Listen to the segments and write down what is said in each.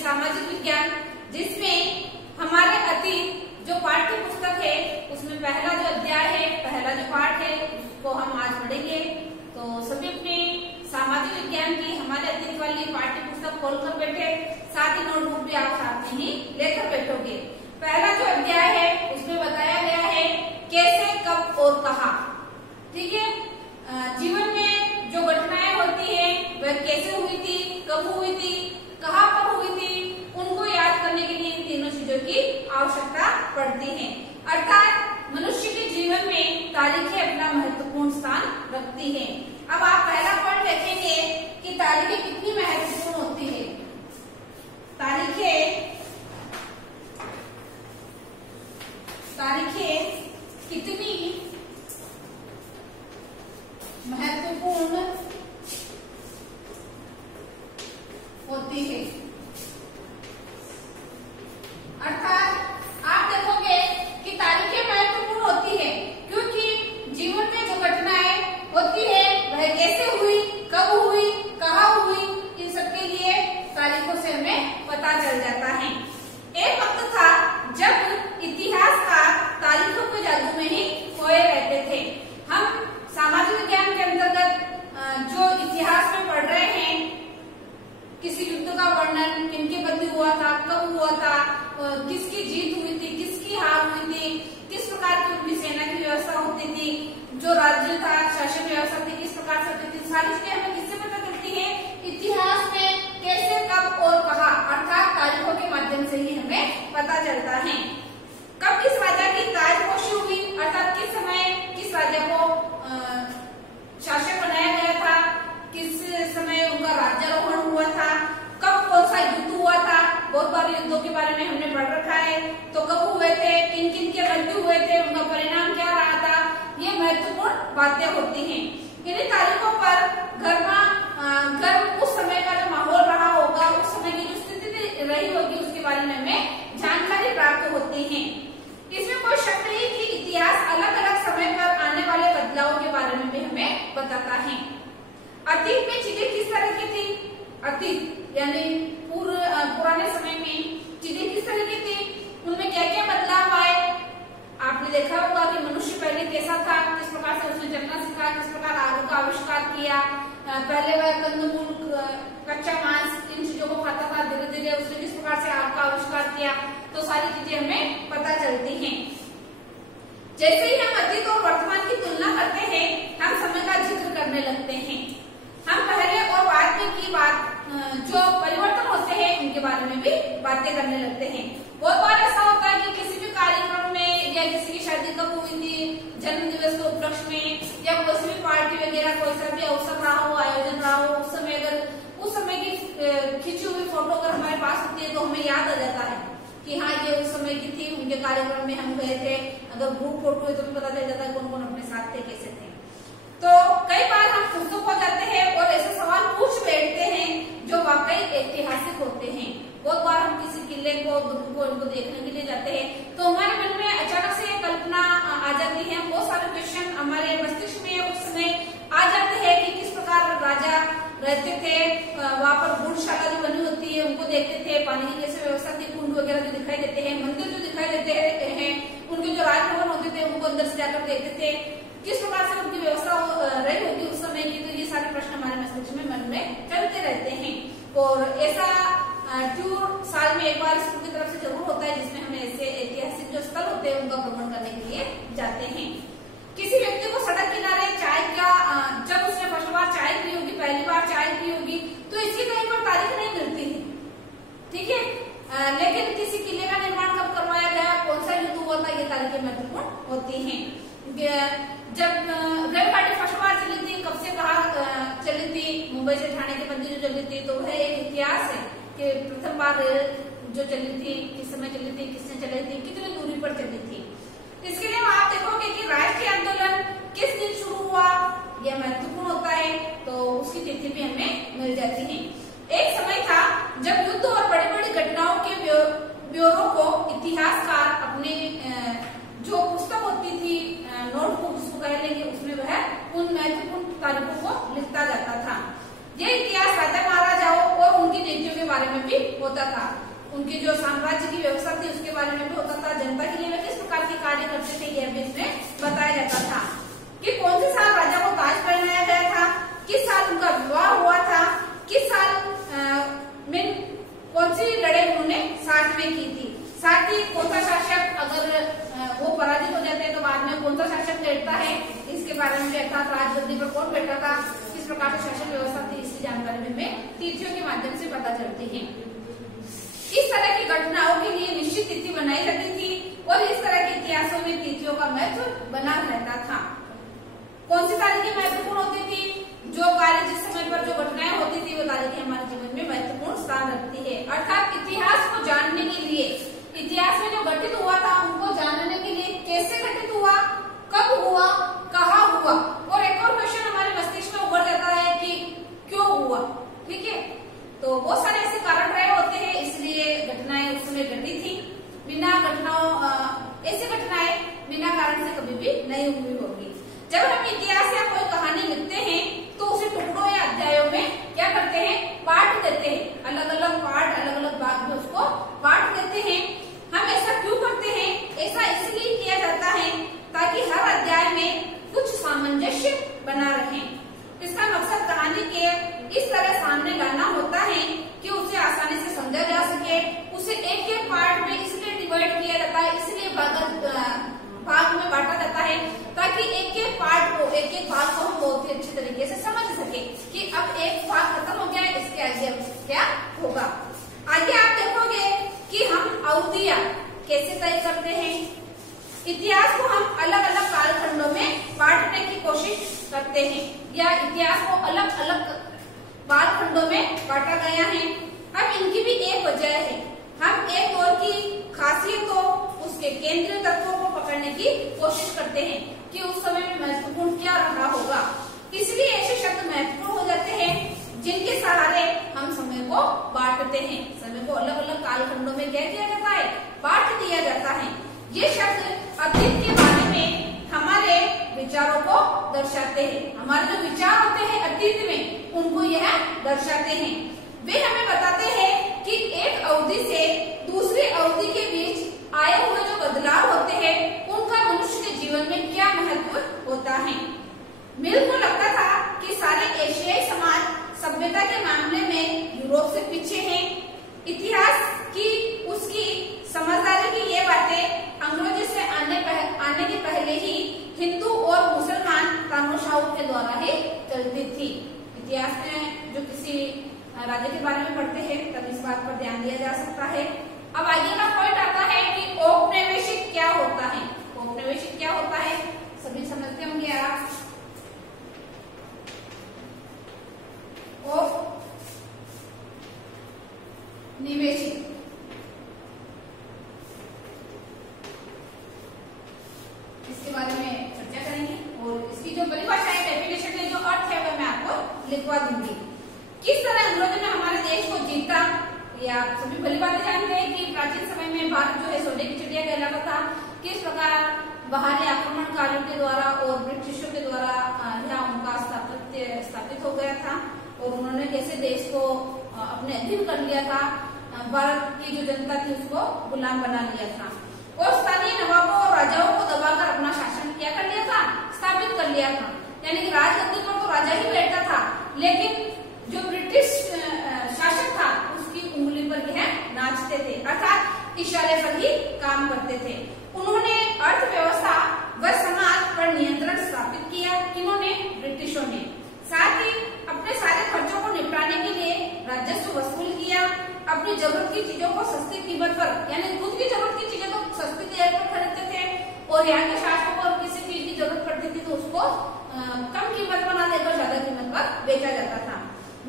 सामाजिक विज्ञान, जिसमें हमारे अतीत जो पाठ्य पुस्तक है उसमें पहला जो अध्याय है, पहला जो पाठ है उसको हम आज पढ़ेंगे। तो सभी अपने सामाजिक विज्ञान की हमारे अतीत वाली पाठ्य पुस्तक खोलकर बैठे, साथ ही नोटबुक भी आप साथ में ही लेकर बैठोगे। पहला जो अध्याय है उसमें बताया गया है कैसे, कब और कहाँ। ठीक है, जीवन में जो घटनाएं होती है वह कैसे हुई थी, कब हुई थी, कहाँ पर हुई थी, उनको याद करने के लिए इन तीनों चीजों की आवश्यकता पड़ती है। अर्थात मनुष्य के जीवन में तारीखें अपना महत्वपूर्ण स्थान रखती हैं। अब आप पहला पॉइंट देखेंगे कि तारीखें कितनी महत्वपूर्ण होती है। तारीखें कितनी महत्वपूर्ण होती है। अर्थात आप देखोगे कि तारीखें महत्वपूर्ण होती है क्योंकि जीवन में जो घटनाएं होती है वह कैसे हुई, कब हुई, कहाँ हुई, इन सबके लिए तारीखों से हमें पता चल जाता है। एक वक्त था जब इतिहासकार तारीखों के जादू में ही खोए रहते थे। हम सामाजिक विज्ञान के अंतर्गत जो इतिहास में पढ़ रहे हैं, किसी युद्ध का वर्णन, किनके बदले हुआ था, कब हुआ था, किसकी जीत हुई थी, किसकी हार हुई थी, किस प्रकार की उनकी सेना की व्यवस्था होती थी, जो राज्य था, शासन व्यवस्था थी, किस प्रकार से होती थी, सारी चीजें हमें किससे पता चलती है? इतिहास में कैसे, कब और कहाँ, अर्थात तारीखों के माध्यम से ही हमें पता चलता है। कब किस राजा की ताजपोशी हुई, अर्थात किस समय किस राजा को शासक बनाया गया था, किस समय उनका राज्यारोहण हुआ था, कब कौन सा युद्ध हुआ था। बहुत बार युद्धों के बारे में हमने पढ़ रखा है, तो कब हुए थे, किन किन के मृत्यु हुए थे, उनका परिणाम क्या रहा था, ये महत्वपूर्ण बातें होती हैं। इन्हीं तारीखों पर घर उस समय का जो माहौल रहा होगा, उस समय की जो स्थिति रही होगी, उसके बारे में हमें जानकारी प्राप्त होती है। इसमें कोई शक नहीं कि इतिहास अलग अलग समय पर आने वाले बदलावों के बारे में भी हमें बताता है। अतीत में चीजें किस तरह की थी, अतीत यानी पुराने समय में चीजें किस तरह की थी, उनमें क्या क्या बदलाव आए। आपने देखा होगा कि मनुष्य पहले कैसा था, किस प्रकार से उसने चलना सीखा, किस प्रकार आग का आविष्कार किया। पहले वह कंदमूल, कच्चा मांस, इन चीजों को खाता था, धीरे धीरे उसने किस प्रकार से आग का आविष्कार किया। तो सारी चीजें हमें पता चलती हैं। जैसे ही हम अतीत और वर्तमान की तुलना करते हैं, हम समय का जिक्र करने लगते हैं। हम पहले और बाद में की बात जो परिवर्तन होते हैं उनके बारे में भी बातें करने लगते हैं। बहुत बार ऐसा होता है कि किसी भी कार्यक्रम में या किसी की शादी कब हुई थी, जन्म दिवस के उपलक्ष्य में, या कोई भी पार्टी वगैरह कोई सा भी अवसर रहा हो, आयोजन रहा हो, उस समय की खींची हुई फोटो अगर हमारे पास होती है तो हमें याद आ जाता है कि हाँ ये उस समय की थी, उनके कार्यक्रम में हम गए थे। अगर ग्रुप फोटो है तो भी पता चल जाता है कौन कौन अपने साथ थे, कैसे थे। तो कई बार हम उत्सुक हो जाते हैं और ऐसे सवाल पूछ बैठते हैं जो वाकई ऐतिहासिक होते हैं। बहुत बार हम किसी किले को, दुर्ग को, इनको देखने के लिए जाते हैं तो हमारे मन में अचानक से कल्पना आ जाती है। बहुत सारे क्वेश्चन हमारे मस्तिष्क में उस समय आ जाते हैं कि किस प्रकार राजा रहते थे, वहाँ पर गुणशाला जो बनी होती है उनको देखते थे, पानी की कैसे व्यवस्था थी, कुंड वगैरह जो दिखाई देते हैं, मंदिर जो दिखाई देते हैं, उनके जो राजभवन होते थे उनको अंदर से जाकर देखते थे, किस प्रकार से उनकी व्यवस्था रही होगी उस समय की। तो ये सारे प्रश्न हमारे मस्तिष्क में मन में चलते रहते हैं। और ऐसा टूर साल में एक बार स्कूल की तरफ से जरूर होता है जिसमें हम ऐसे ऐतिहासिक जो स्थल होते हैं उनका भ्रमण करने के लिए जाते हैं। किसी व्यक्ति को सड़क किनारे चाय का, जब उसने फर्स्ट बार चाय पी होगी, पहली बार चाय पी होगी, तो इसकी कहीं पर तारीख नहीं मिलती है। ठीक है, लेकिन किसी किले का निर्माण कब करवाया गया, कौन सा युद्ध हुआ था, ये तारीखें महत्वपूर्ण होती हैं। जब रेलगाड़ी फर्स्ट बार चली थी, कब से कहाँ चली थी, मुंबई से ठाणे के मध्य जो चली थी, तो वह एक इतिहास है कि प्रथम बार रेल जो चली थी, किस समय चली थी, किसने चली थी, कितनी दूरी पर चली थी। इसके लिए आप देखोगे कि राष्ट्रीय आंदोलन किस दिन शुरू हुआ, यह महत्वपूर्ण होता है, तो उसकी तिथि भी हमें मिल जाती है। एक समय था जब युद्ध और बड़ी बड़ी घटनाओं के ब्यौरों को इतिहासकार अपने जो पुस्तक होती थी, नोटबुक जिसको कह लेंगे, उसमें वह उन महत्वपूर्ण तारीखों को लिखता जाता था। यह इतिहास राजा महाराजाओं और उनकी नीतियों के बारे में भी होता था। उनकी जो साम्राज्य की व्यवस्था थी उसके बारे में भी होता था, जनता के लिए वे किस प्रकार के कार्य करते थे यह भी इसमें बताया जाता था, कि कौन से साल राजा को ताज पहनाया गया था, किस साल उनका विवाह हुआ था, किस साल में कौन सी लड़ाई उन्होंने साथ में की थी, साथ ही कौन सा शासक अगर वो पराजित हो जाते हैं तो बाद में कौन सा शासक बैठता है, इसके बारे में अर्थात राजगद्दी पर कौन बैठा था, किस प्रकार से शासन व्यवस्था थी, इसकी जानकारी हमें तिथियों के माध्यम से पता चलती है। इस तरह की घटनाओं के लिए निश्चित तिथि बनाई जाती थी और इस तरह के इतिहासों में तिथियों का महत्व बना रहता था। कौन सी तारीखें महत्वपूर्ण होती थी? जो कार्य जिस समय पर जो घटनाएं होती थी वो तारीखें हमारे जीवन में महत्वपूर्ण स्थान रखती है। अर्थात इतिहास को जानने के लिए, इतिहास में जो घटित हुआ था उनको जानने के लिए कैसे घटित हुआ, कब हुआ, कहाँ हुआ, और एक और क्वेश्चन हमारे मस्तिष्क में उभर जाता है कि क्यों हुआ। ठीक है, तो बहुत सारे ऐसे कारण रहे होते हैं, इसलिए घटनाएं उस समय घटी थी। बिना घटनाओं ऐसी घटनाएं बिना कारण से कभी भी नहीं हुई होगी। जब हम इतिहास या कोई कहानी लिखते हैं तो उसे टुकड़ों या अध्यायों में क्या करते हैं, बांट देते हैं, अलग अलग पार्ट, अलग अलग भाग में उसको बांट देते हैं। हम ऐसा क्यों करते हैं? ऐसा इसलिए किया जाता है ताकि हर अध्याय में कुछ सामंजस्य बना रहे। इसका मकसद कहानी के इस तरह सामने लाना होता है कि उसे आसानी से समझा जा सके। उसे एक एक पार्ट में इसलिए डिवाइड किया जाता है, इसलिए भाग में बांटा जाता है ताकि एक एक पार्ट को, एक एक भाग को हम बहुत ही अच्छी तरीके से समझ सके कि अब एक भाग खत्म हो गया है, इसके आगे क्या होगा। आगे आप देखोगे कि हम अवधियां कैसे तय करते हैं। इतिहास को हम अलग अलग कालखंडों में बांटने की कोशिश करते हैं, या इतिहास को अलग अलग कालखंडों में बांटा गया है। अब इनकी भी एक वजह है, हम एक दौर की खासियतों, उसके केंद्रीय तत्वों को पकड़ने की कोशिश करते हैं कि उस समय में महत्वपूर्ण क्या रहा होगा। इसलिए ऐसे शब्द महत्वपूर्ण हो जाते हैं जिनके सहारे हम समय को बांटते हैं। समय को अलग अलग कालखंडों में क्या किया जाता है, बांट दिया जाता है। ये शब्द अतीत के बारे में हमारे विचारों को दर्शाते हैं। हमारे जो विचार होते हैं अतीत में, उनको यह दर्शाते हैं। वे हमें बताते हैं कि एक अवधि से दूसरी अवधि के बीच आए हुए जो बदलाव होते हैं उनका मनुष्य के जीवन में क्या महत्व होता है। मिल को लगता था कि सारे एशियाई समाज सभ्यता के मामले में यूरोप से पीछे हैं। इतिहास की उसकी समझदारी की ये बातें अंग्रेजों से आने के पहले ही हिंदू और मुसलमान तानाशाहों के द्वारा ही चलती थी। इतिहास में जो किसी राज्य के बारे में पढ़ते हैं तब इस बात पर ध्यान दिया जा सकता है। अब आगे का पॉइंट आता है कि औपनिवेशिक क्या होता है। औपनिवेशिक क्या होता है सभी समझते होंगे आप। औपनिवेशिक इसके बारे में चर्चा करेंगे और इसकी जो परिभाषा है, डेफिनेशन है, जो अर्थ है वह मैं आपको लिखवा दूंगी। किस तरह अंग्रेजों ने हमारे देश को जीता, या आप सभी भली बातें जानते हैं कि प्राचीन समय में भारत जो है सोने की चिड़िया कहलाता था। किस प्रकार बाहरी आक्रमणकारियों के द्वारा और ब्रिटिशों के द्वारा यहाँ उनका स्थापित हो गया था और उन्होंने कैसे देश को अपने अधीन कर लिया था। भारत की जो जनता थी उसको गुलाम बना लिया था और स्थानीय नवाबों और राजाओं को दबाकर अपना शासन क्या कर लिया था, स्थापित कर लिया था। यानी कि राजगद्दी पर तो राजा ही बैठता था, लेकिन जो ब्रिटिश शासक था उसकी उंगली पर यह नाचते थे, अर्थात इशारे पर ही काम करते थे। उन्होंने अर्थव्यवस्था व समाज पर नियंत्रण स्थापित किया। किन्होंने? ब्रिटिशों ने। साथ ही अपने सारे खर्चों को निपटाने के लिए राजस्व वसूल किया। अपनी जरूरत की चीजों को सस्ती कीमत पर, यानी खुद की जरूरत की चीजें तो सस्ती कीमत पर खरीदते थे और यहाँ के शासकों को किसी चीज की जरूरत पड़ती थी तो उसको कम कीमत पर ना देकर ज्यादा कीमत पर बेचा जाता था।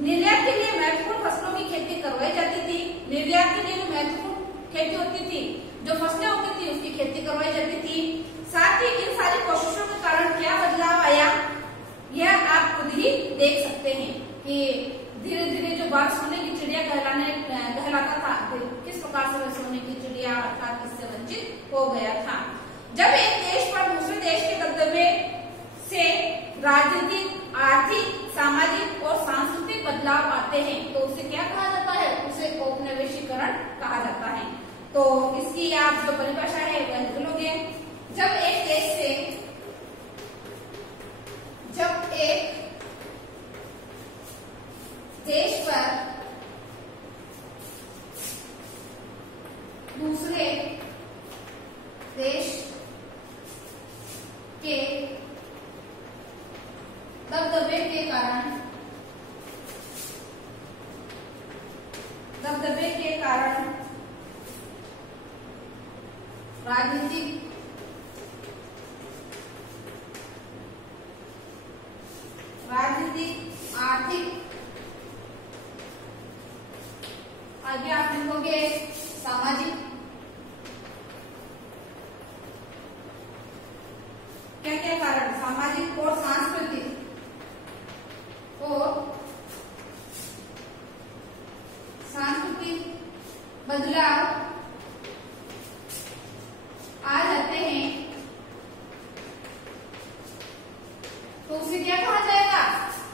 निर्यात के लिए महत्वपूर्ण फसलों की खेती करवाई जाती थी। निर्यात के लिए जो महत्वपूर्ण खेती होती थी, जो फसलें होती थी उसकी खेती करवाई जाती थी। साथ ही इन सारी कोशिशों के कारण क्या बदलाव आया यह आप खुद ही देख सकते हैं कि धीरे धीरे जो बात सोने की चिड़िया कहलाता था, किस प्रकार से वह सोने की चिड़िया अर्थात इससे वंचित हो गया था। जब एक देश पर दूसरे देश के दबदबे से राजनीतिक, आर्थिक, सामाजिक और सांस्कृतिक बदलाव आते हैं तो उसे क्या कहा जाता है? उसे औपनिवेशीकरण कहा जाता है। तो इसकी आप जो परिभाषा है वह लिख लोगे। जब एक देश पर दूसरे देश के दबदबे के कारण राजनीतिक, आर्थिक, आगे आप लिखोगे सामाजिक, क्या क्या कारण, सामाजिक और सांस्कृतिक बदलाव आ जाते हैं, तो उसे क्या कहा जाएगा?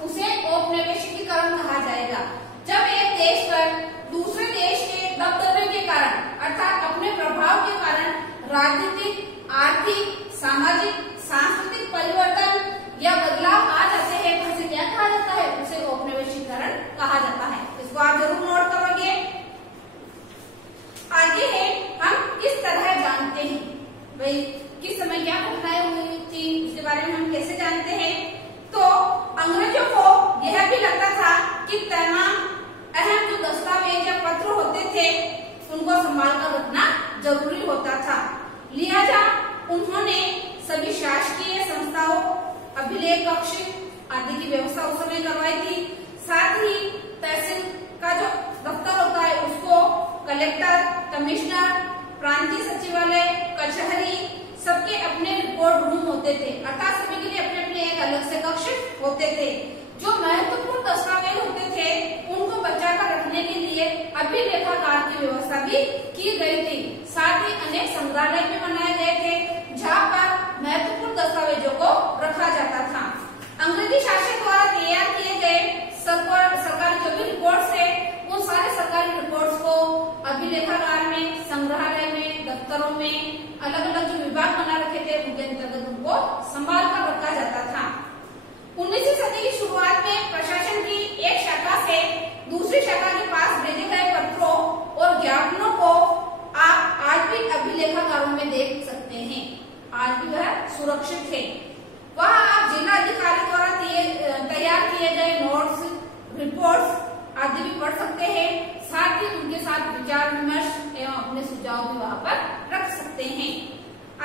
उसे औपनिवेशिकीकरण कहा जाएगा। जब एक देश पर दूसरे देश के दबदबे के कारण अर्थात अपने प्रभाव के कारण राजनीतिक, आर्थिक, सामाजिक, सांस्कृतिक परिवर्तन या बदलाव आ जाते हैं, तो उसे क्या कहा जाता है? उसे औपनिवेशीकरण कहा जाता है। इसको आप जरूर नोट करोगे। आगे है, हम इस तरह जानते हैं भाई किस समय क्या घटनाएं हुई थी, उसके बारे में हम कैसे जानते हैं? तो अंग्रेजों को यह भी लगता था कि तमाम अहम जो दस्तावेज या पत्र होते थे उनको संभाल कर रखना जरूरी होता था। लिहाजा उन्होंने सभी शासकीय संस्थाओं, अभिलेख कक्ष आदि की व्यवस्था उस समय करवाई थी। साथ ही तहसील का जो दफ्तर होता है उसको कलेक्टर, कमिश्नर, प्रांतीय सचिवालय, कचहरी सबके अपने रिपोर्ट रूम होते थे, अर्थात सभी के लिए अपने अपने एक अलग से कक्ष होते थे। जो महत्वपूर्ण दस्तावेज होते थे उनको बचाकर रखने के लिए अभिलेखागार की व्यवस्था भी की गई थी। साथ ही अनेक संग्रहालय भी बनाए गए थे जहाँ पर महत्वपूर्ण दस्तावेजों को रखा जाता था। अंग्रेजी शासन द्वारा तैयार किए गए सरकारी जो भी रिपोर्ट्स है उन सारे सरकारी रिपोर्ट्स को अभिलेखागार में, संग्रहालय में, दफ्तरों में अलग अलग जो विभाग बना रखे थे उनके अंतर्गत उनको संभाल कर रखा जाता था। 19वीं सदी की शुरुआत में प्रशासन की एक शाखा से दूसरी शाखा के पास भेजे गए पत्रों और ज्ञापनों को आप आज भी अभिलेखागारों में देख सकते हैं। आज भी वह सुरक्षित है। वहाँ आप जिला अधिकारी द्वारा तैयार किए गए नोट्स, रिपोर्ट्स आदि भी पढ़ सकते हैं। साथ ही उनके साथ विचार विमर्श एवं अपने सुझाव भी वहाँ पर रख सकते हैं।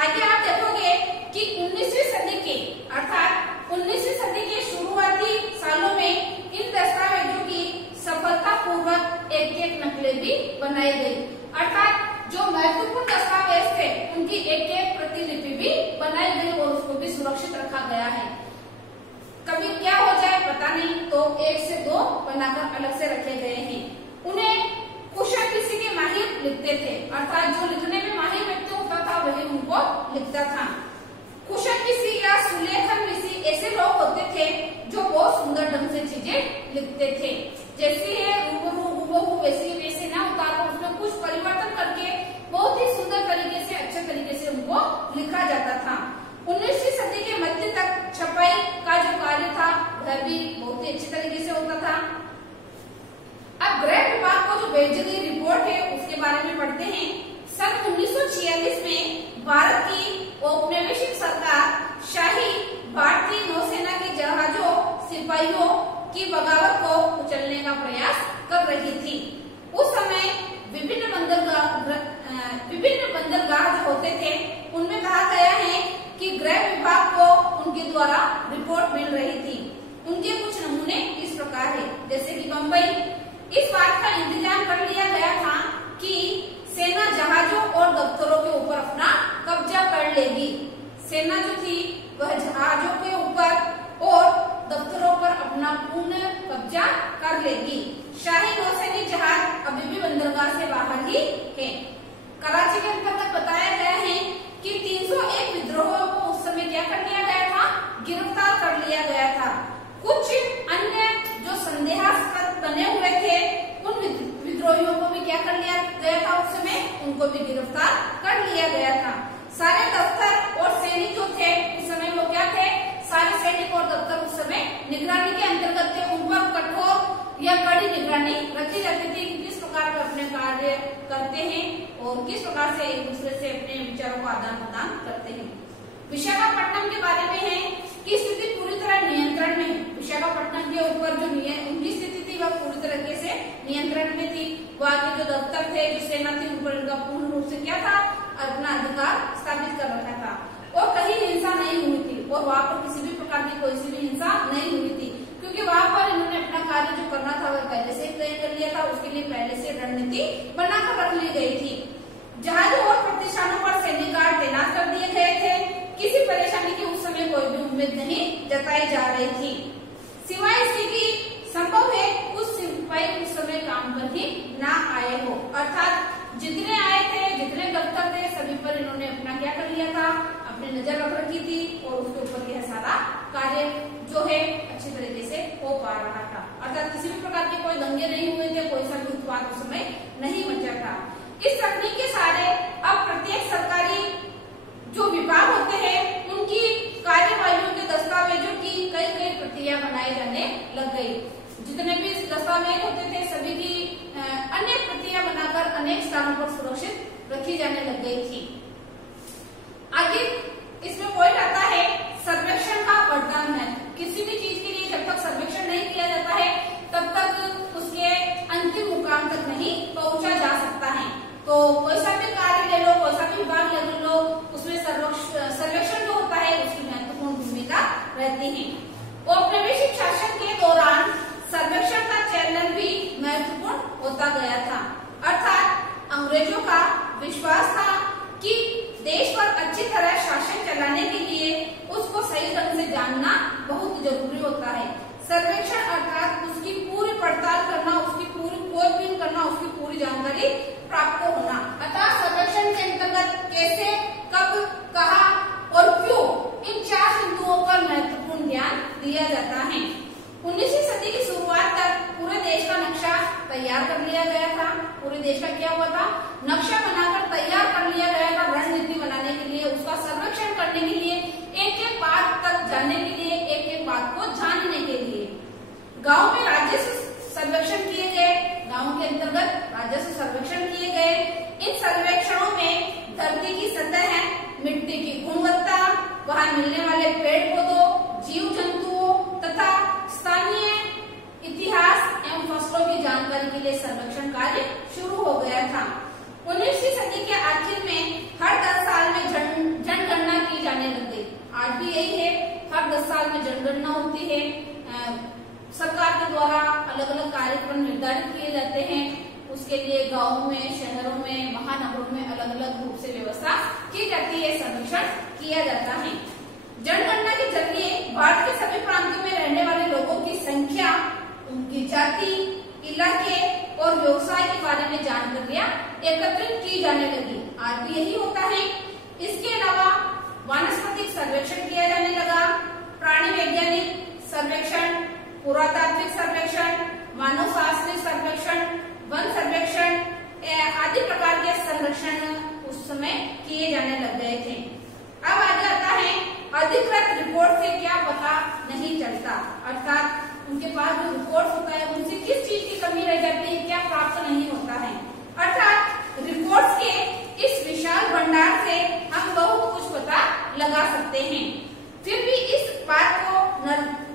आगे आप देखोगे कि 19वीं सदी के अर्थात 19वीं सदी के शुरुआती सालों में इन दस्तावेजों की सफलतापूर्वक एक नकलें भी बनाई गई, अर्थात जो महत्वपूर्ण दस्तावेज थे उनकी एक प्रतिलिपि भी बनाई गई और उसको भी सुरक्षित रखा गया है। कभी क्या हो जाए पता नहीं, तो 1 से 2 बनाकर अलग से रखे गए हैं। उन्हें कुशल किसी के माहिर लिखते थे, अर्थात जो लिखने में माहिर व्यक्ति होता था वही उनको लिखता था। कुशल किसी या सुलेखन किसी ऐसे लोग होते थे जो बहुत सुंदर ढंग से चीजें लिखते थे। जैसे है रूबहू वैसे ना उतारकर उसमें कुछ परिवर्तन करके बहुत ही सुंदर तरीके से, अच्छे तरीके से उनको लिखा जाता था। 19वीं सदी के मध्य तक छपाई का जो कार्य था वह भी बहुत ही अच्छे तरीके से होता था। अब गृह विभाग को जो भेजी गई रिपोर्ट है उसके बारे में पढ़ते हैं। सन 1946 में भारत की औपनिवेशिक सरकार शाही भारतीय नौसेना के जहाजों, सिपाहियों की बगावत को कुचलने का प्रयास कर रही थी। उस समय विभिन्न बंदरगाह जो होते थे उनमें कहा गया है कि गृह विभाग को उनके द्वारा रिपोर्ट मिल रही थी। उनके कुछ नमूने इस प्रकार है, जैसे कि बंबई, इस बात का इंतजाम कर लिया गया था कि सेना जहाजों और दफ्तरों के ऊपर अपना निगरानी के अंतर्गत थे उन पर कठोर या कड़ी निगरानी रखी जाती थी कि किस प्रकार वे अपने कार्य करते हैं और किस प्रकार से एक दूसरे से अपने विचारों का आदान प्रदान करते हैं। विशाखापट्टनम के बारे में है कि स्थिति पूरी तरह नियंत्रण में है। विशाखापट्टनम के ऊपर जो उनकी स्थिति थी वह पूरी तरीके से नियंत्रण में थी। वहाँ के जो दफ्तर थे, जो सेना थी, उन पर उनका पूर्ण रूप से क्या था, अपना अधिकार स्थापित कर रखा था और कहीं हिंसा नहीं हुई थी और वहाँ पर किसी भी प्रकार की कोई सी भी हिंसा नहीं हुई थी, क्योंकि वहाँ पर इन्होंने अपना कार्य जो करना था वह पहले से तय कर लिया था। उसके लिए पहले से रणनीति बनाकर रख ली गई थी। जहाजों और प्रतिष्ठानों पर सैनिक गार्ड तैनात कर दिए गए थे। किसी परेशानी की उस समय कोई भी उम्मीद नहीं जताई जा रही थी, सिवाय इसके कि संभव है कुछ सिपाही उस समय काम पर ही ना आए हो, अर्थात जितने आए थे, जितने दफ्तर थे, सभी पर इन्होंने अपना क्या कर लिया था, अपनी नजर रख रखी थी और उसके ऊपर यह सारा कार्य जो है अच्छी तरीके से हो पा रहा था। अर्थात किसी भी प्रकार के कोई दंगे नहीं हुए थे, कोई सा भी उत्पाद उस समय नहीं मचा था। इस तकनीक के सहारे अब प्रत्येक सरकारी जो विभाग होते हैं उनकी कार्यवाहियों के दस्तावेजों की कई कई प्रतियां बनाई जाने लग गई। जितने भी दस्तावेज होते थे सभी की अनेक प्रतियां बनाकर अनेक स्थानों पर सुरक्षित रखी जाने लग गई थी। आगे इसमें पॉइंट आता है सर्वेक्षण का बढ़ता महत्व। किसी भी चीज के लिए जब तक सर्वेक्षण नहीं किया जाता है तब तक उसके अंतिम मुकाम तक नहीं पहुंचा जा सकता है। तो कोई सा भी कार्य ले लो, कोई सा भी विभाग ले लो, उसमें सर्वेक्षण जो होता है उसकी महत्वपूर्ण भूमिका रहती है। औपनिवेशिक शासन के दौरान सर्वेक्षण का चैनल भी महत्वपूर्ण होता गया था। अर्थात अंग्रेजों का विश्वास था कि देश पर अच्छी तरह शासन चलाने के लिए उसको सही ढंग से जानना बहुत जरूरी होता है। सर्वेक्षण अर्थात उसकी पूरी पड़ताल करना, उसकी पूरी खोजबीन करना, उसकी पूरी जानकारी प्राप्त होना। अर्थात सर्वेक्षण के अंतर्गत कैसे, कब, कहाँ और क्यों, इन 4 बिंदुओं पर महत्वपूर्ण ध्यान दिया जाता है। 19वीं सदी की शुरुआत तक पूरे देश का नक्शा तैयार कर लिया गया था। पूरे देश का क्या हुआ था, नक्शा बनाकर तैयार कर लिया गया था। रणनीति बनाने के लिए, उसका सर्वेक्षण करने के लिए, एक एक बात तक जानने के लिए, एक एक बात को जानने के लिए। गाँव में राजस्व सर्वेक्षण किए गए, गाँव के अंतर्गत राजस्व सर्वेक्षण किए गए। इन सर्वेक्षणों में धरती की सतह, मिट्टी की गुणवत्ता, वहाँ मिलने वाले पेड़ पौधों, जीव जंतुओं तथा स्थानीय इतिहास एवं फसलों की जानकारी के लिए सर्वेक्षण कार्य शुरू हो गया था। 19वीं सदी के आखिर में हर 10 साल में जनगणना की जाने लग गई। आज भी यही है, हर 10 साल में जनगणना होती है। सरकार के द्वारा अलग अलग कार्यक्रम निर्धारित किए जाते हैं। उसके लिए गाँव में, शहरों में, महानगरों में अलग अलग रूप से व्यवस्था की जाती है, सर्वेक्षण किया जाता है। जनगणना के जरिए भारत के सभी प्रांतों में रहने वाले लोगों की संख्या, उनकी जाति, इलाके और व्यवसाय के बारे में जानकारियां एकत्रित की जाने लगी। आज भी यही होता है। इसके अलावा वानस्पतिक सर्वेक्षण किया जाने लगा, प्राणी वैज्ञानिक सर्वेक्षण, पुरातात्विक सर्वेक्षण, मानव शास्त्रीय सर्वेक्षण, वन सर्वेक्षण आदि प्रकार के सर्वेक्षण उस समय किए जाने लग गए थे। अब आगे आता है अधिकृत रिपोर्ट से क्या पता नहीं चलता। अर्थात उनके पास जो रिपोर्ट होता है उनसे किस चीज की कमी रह जाती है, क्या प्राप्त नहीं होता है। अर्थात रिपोर्ट्स के इस विशाल भंडार से हम बहुत कुछ पता लगा सकते हैं, फिर भी इस बात को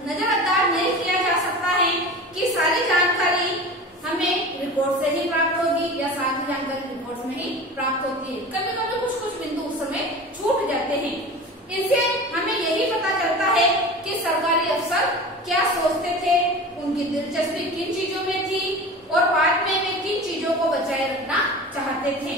नजरअंदाज नहीं किया जा सकता है कि सारी जानकारी हमें रिपोर्ट से ही प्राप्त होगी या सारी जानकारी रिपोर्ट में ही प्राप्त होती है। कभी कभी कुछ कुछ बिंदु उस समय छूट जाते हैं। इनसे हमें यही पता चलता है कि सरकारी अफसर क्या सोचते थे, उनकी दिलचस्पी किन चीजों में थी और बाद में वे किन चीजों को बचाए रखना चाहते थे।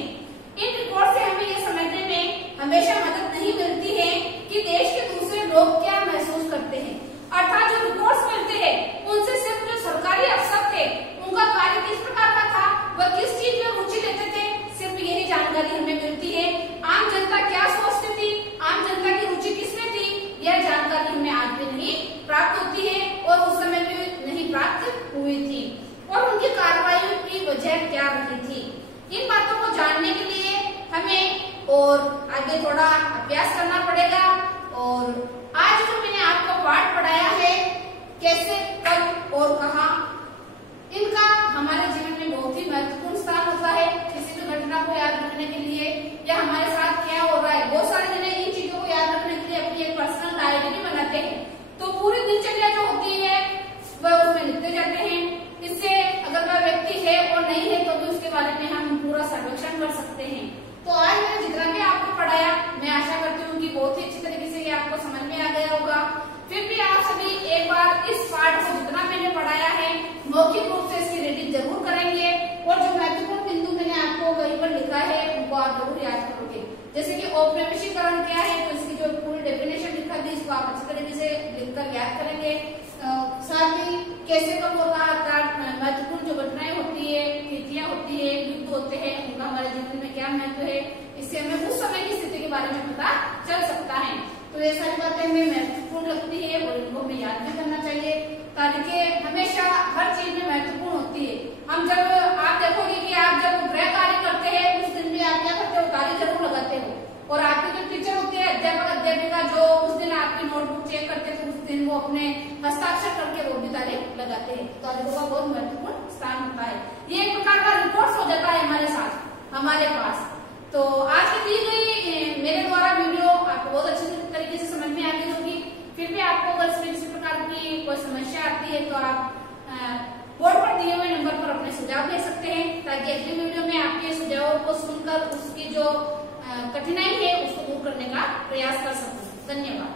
इन रिपोर्ट से हमें यह समझने में हमेशा मदद नहीं मिलती है कि देश के दूसरे लोग क्या महसूस करते हैं। अर्थात जो रिपोर्ट्स मिलते हैं उनसे सिर्फ जो सरकारी अफसर थे उनका कार्य किस प्रकार का था, वह किस चीज में रुचि लेते थे, सिर्फ यही जानकारी हमें मिलती है। आम जनता क्या सोचती थी, आम जनता की रुचि किसमें थी, यह जानकारी हमें आज भी नहीं प्राप्त होती है और उस समय भी नहीं प्राप्त हुई थी। और उनकी कार्रवाई की वजह क्या रही थी, इन बातों को जानने के लिए हमें और आगे थोड़ा अभ्यास करना पड़ेगा। और आज जो मैंने आपको पाठ पढ़ाया है कैसे, कब और कहाँ, इनका हमारे जीवन में बहुत ही महत्वपूर्ण स्थान होता है। किसी भी घटना को याद रखने के लिए या हमारे साथ क्या हो रहा है, बहुत सारे जने इन चीजों को याद रखने के लिए अपनी एक पर्सनल डायरी बनाते हैं। तो पूरी दिनचर्या जो होती है वह उसमें लिखते जाते हैं। इससे अगर वह व्यक्ति है और नहीं है तो भी उसके बारे में हम पूरा सर्वेक्षण कर सकते हैं। तो आज मैंने जितना भी आपको पढ़ाया, मैं आशा करती हूँ कि बहुत ही अच्छी तरीके से ये आपको समझ में आ गया होगा। फिर भी आप सभी एक बार इस पाठ को जितना मैंने पढ़ाया है मौखिक रूप से इसकी रीडिंग जरूर करेंगे और जो महत्वपूर्ण बिंदु मैंने आपको वहीं पर लिखा है उनको आप जरूर याद करोगे। जैसे कि औपनिवेशीकरण क्या है, तो इसकी जो पूरी डेफिनेशन लिखा थी इसको आप अच्छी तरीके से लिखकर याद करेंगे। साथ ही कैसे कब होता है, महत्वपूर्ण जो घटनाएं होती है, नीतियां होती है, युद्ध होते हैं, उनका हमारे जीवन में क्या महत्व है, इससे हमें उस समय की स्थिति के बारे में पता चल सकता है। तो ये सारी बातें हमें महत्वपूर्ण लगती है और इनको हमें याद भी करना चाहिए। तारीखें हमेशा हर चीज में महत्वपूर्ण होती है। हम जब आप देखोगे कि आप जब गृह कार्य करते हैं उस दिन भी आप क्या करते हो, तारीख जरूर लगाते हो। और आपके जो टीचर होते हैं, अध्यापक अध्यापिका, जो उस दिन आपकी नोटबुक चेक करते थे उस दिन वो अपने हस्ताक्षर करके वो भी तारीख लगाते हैं। तारीखों का बहुत महत्वपूर्ण स्थान होता है। ये एक प्रकार का रिकॉर्ड हो जाता है हमारे साथ, हमारे पास। तो आज की दी गई मेरे द्वारा वीडियो आपको बहुत अच्छी तरीके से समझ में आ गई होगी। फिर भी आपको अगर इसमें किसी प्रकार की कोई समस्या आती है तो आप बोर्ड पर दिए हुए नंबर पर अपने सुझाव दे सकते हैं, ताकि अगली वीडियो में आपके सुझावों को सुनकर उसकी जो कठिनाई है उसको दूर करने का प्रयास कर सकूं। धन्यवाद।